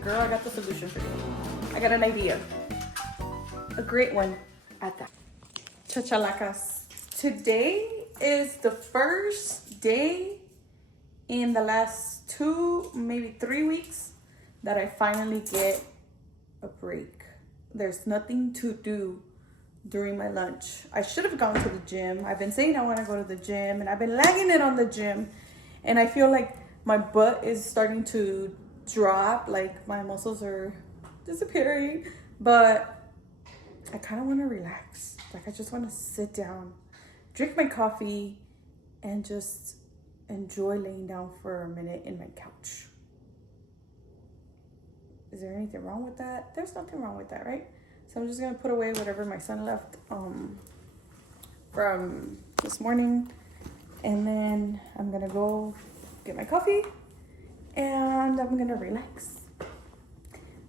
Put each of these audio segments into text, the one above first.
girl, I got the solution for you. I got an idea. A great one at that. Chachalacas. Today is the first day in the last 2, maybe 3 weeks that I finally get a break. There's nothing to do during my lunch. I should have gone to the gym. I've been saying I want to go to the gym and I've been lagging it on the gym. And I feel like my butt is starting to drop, like my muscles are disappearing. But I kind of want to relax. Like I just want to sit down, drink my coffee, and just enjoy laying down for a minute in my couch. Is there anything wrong with that? There's nothing wrong with that, right? So I'm just gonna put away whatever my son left from this morning, and then I'm gonna go get my coffee and I'm gonna relax.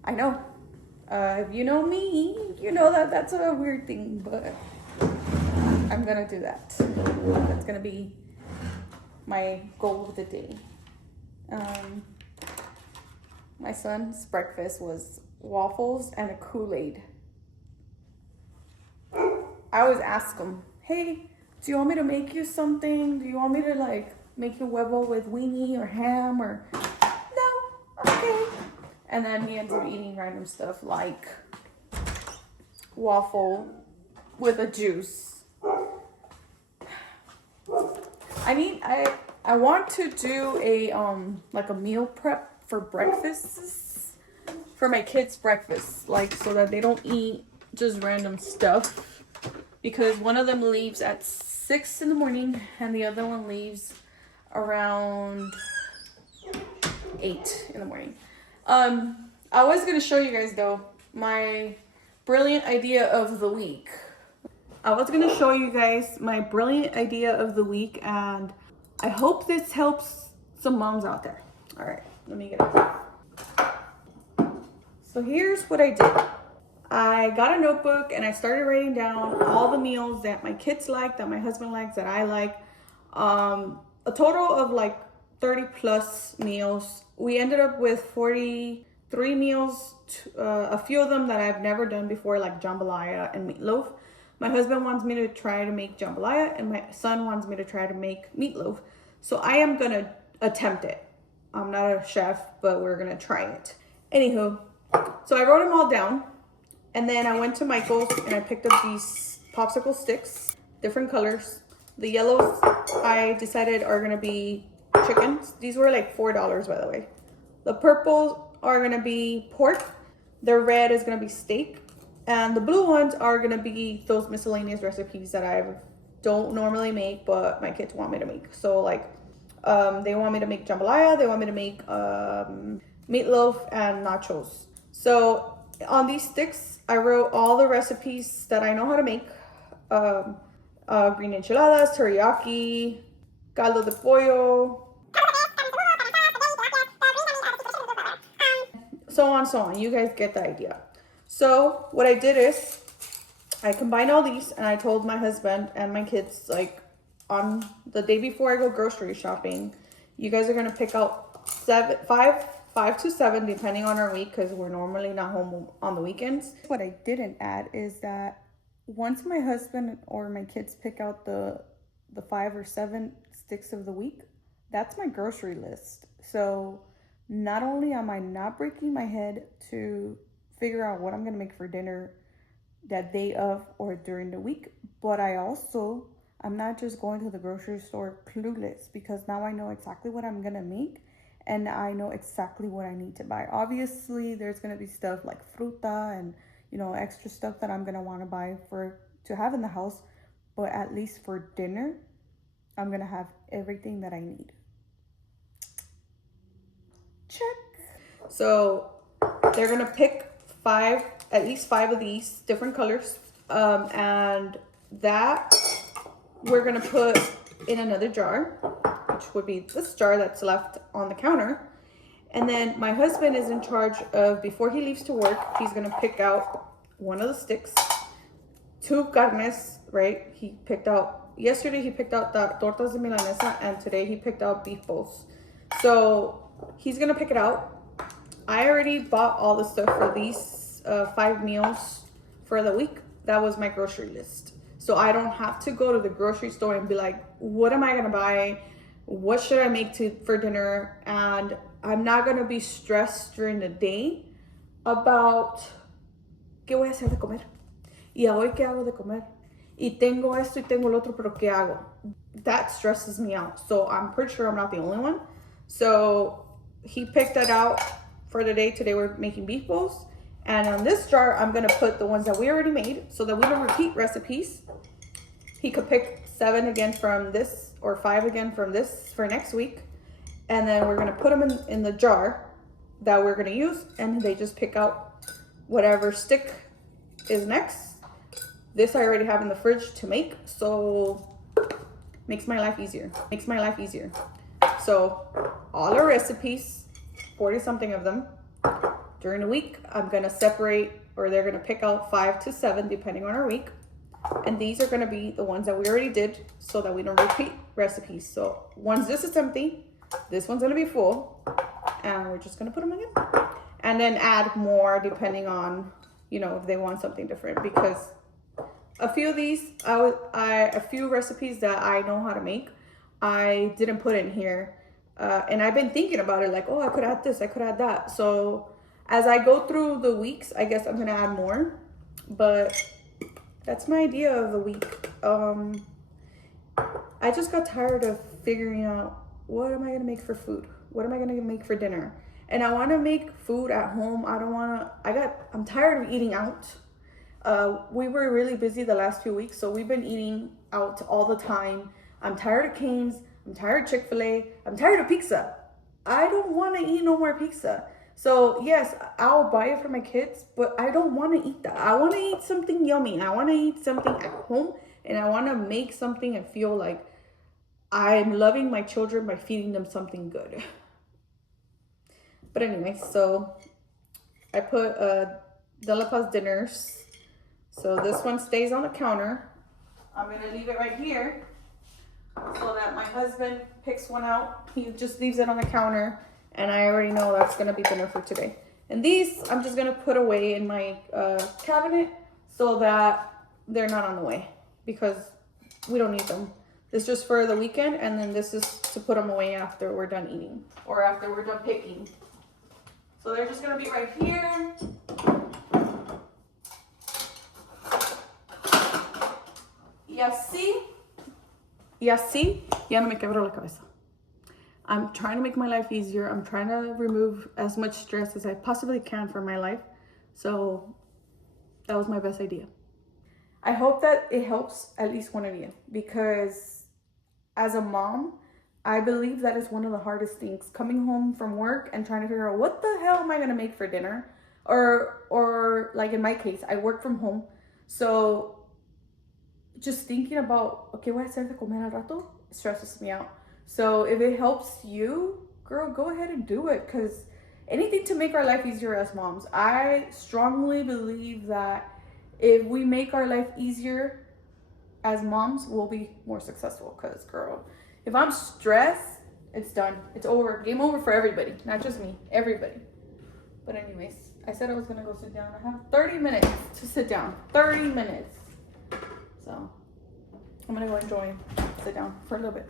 I know, if you know me, you know that that's a weird thing, but I'm gonna do that. That's gonna be my goal of the day. My son's breakfast was waffles and a Kool-Aid. I always ask him, hey, do you want me to make you something? Do you want me to like make you huevo with weenie or ham or? No, okay. And then he ends up eating random stuff like waffle with a juice. I want to do a like a meal prep for breakfasts for my kids' breakfast, like so that they don't eat just random stuff, because one of them leaves at 6 in the morning and the other one leaves around 8 in the morning. I was gonna show you guys though my brilliant idea of the week. I was gonna show you guys my brilliant idea of the week, and I hope this helps some moms out there. All right, let me get it. So here's what I did. I got a notebook and I started writing down all the meals that my kids like, that my husband likes, that I like. A total of like 30 plus meals. We ended up with 43 meals, a few of them that I've never done before, like jambalaya and meatloaf. My husband wants me to try to make jambalaya and my son wants me to try to make meatloaf. So I am gonna attempt it. I'm not a chef, but we're gonna try it. Anywho, so I wrote them all down, and then I went to Michael's and I picked up these popsicle sticks, different colors. The yellows I decided are gonna be chickens. These were like $4, by the way. The purples are gonna be pork. The red is gonna be steak. And the blue ones are gonna be those miscellaneous recipes that I don't normally make, but my kids want me to make. So like, they want me to make jambalaya, they want me to make meatloaf and nachos. So on these sticks, I wrote all the recipes that I know how to make. Green enchiladas, teriyaki, caldo de pollo, so on. You guys get the idea. So what I did is I combined all these and I told my husband and my kids, like on the day before I go grocery shopping, you guys are gonna pick out 5 to 7 depending on our week, because we're normally not home on the weekends. What I didn't add is that once my husband or my kids pick out the 5 or 7 sticks of the week, that's my grocery list. So not only am I not breaking my head to figure out what I'm gonna make for dinner that day of or during the week, but I'm not just going to the grocery store clueless, because now I know exactly what I'm gonna make and I know exactly what I need to buy. Obviously there's gonna be stuff like fruta and extra stuff that I'm gonna want to buy to have in the house, but at least for dinner I'm gonna have everything that I need. Check. So they're gonna pick at least 5 of these different colors, and that we're gonna put in another jar, which would be this jar that's left on the counter. And then my husband is in charge of, before he leaves to work, he's gonna pick out one of the sticks, 2 carnes, right? Yesterday he picked out the tortas de milanesa, and today he picked out beef bowls. So he's gonna pick it out. I already bought all the stuff for these 5 meals for the week. That was my grocery list. So I don't have to go to the grocery store and be like, what am I gonna buy? What should I make for dinner? And I'm not gonna be stressed during the day about ¿qué voy a hacer de comer? ¿Y hoy qué hago de comer? Y tengo esto y tengo lo otro, pero ¿qué hago? That stresses me out. So I'm pretty sure I'm not the only one. So he picked that out for the day. Today we're making beef bowls. And on this jar, I'm gonna put the ones that we already made so that we don't repeat recipes. He could pick 7 again from this or 5 again from this for next week. And then we're gonna put them in the jar that we're gonna use, and they just pick out whatever stick is next. This I already have in the fridge to make, so makes my life easier. Makes my life easier. So all our recipes, 40 something of them, during the week, I'm gonna separate, or they're gonna pick out 5 to 7 depending on our week. And these are gonna be the ones that we already did so that we don't repeat recipes. So once this is empty, this one's gonna be full, and we're just gonna put them again. And then add more depending on, you know, if they want something different, because a few of these, a few recipes that I know how to make, I didn't put in here. And I've been thinking about it like, oh, I could add this, I could add that. So as I go through the weeks, I guess I'm gonna add more, but that's my idea of the week. I just got tired of figuring out, what am I gonna make for food? What am I gonna make for dinner? And I wanna make food at home. I'm tired of eating out. We were really busy the last few weeks, so we've been eating out all the time. I'm tired of Cane's, I'm tired of Chick-fil-A, I'm tired of pizza. I don't wanna eat no more pizza. So yes, I'll buy it for my kids, but I don't want to eat that. I want to eat something yummy. I want to eat something at home, and I want to make something and feel like I'm loving my children by feeding them something good. But anyway, so I put De La Paz dinners. So this one stays on the counter. I'm going to leave it right here so that my husband picks one out. He just leaves it on the counter. And I already know that's gonna be dinner for today. And these, I'm just gonna put away in my cabinet so that they're not on the way, because we don't need them. This is just for the weekend, and then this is to put them away after we're done eating or after we're done picking. So they're just gonna be right here. Y así, ya no me quebro la cabeza. I'm trying to make my life easier. I'm trying to remove as much stress as I possibly can from my life. So that was my best idea. I hope that it helps at least one of you, because as a mom, I believe that is one of the hardest things, coming home from work and trying to figure out what the hell am I going to make for dinner? Or like in my case, I work from home. So just thinking about, okay, voy a hacer de comer al rato, stresses me out. So if it helps you, girl, go ahead and do it, because anything to make our life easier as moms. I strongly believe that if we make our life easier as moms, we'll be more successful, because, girl, if I'm stressed, it's done. It's over. Game over for everybody, not just me, everybody. But anyways, I said I was going to go sit down. I have 30 minutes to sit down. 30 minutes. So I'm going to go enjoy, sit down for a little bit.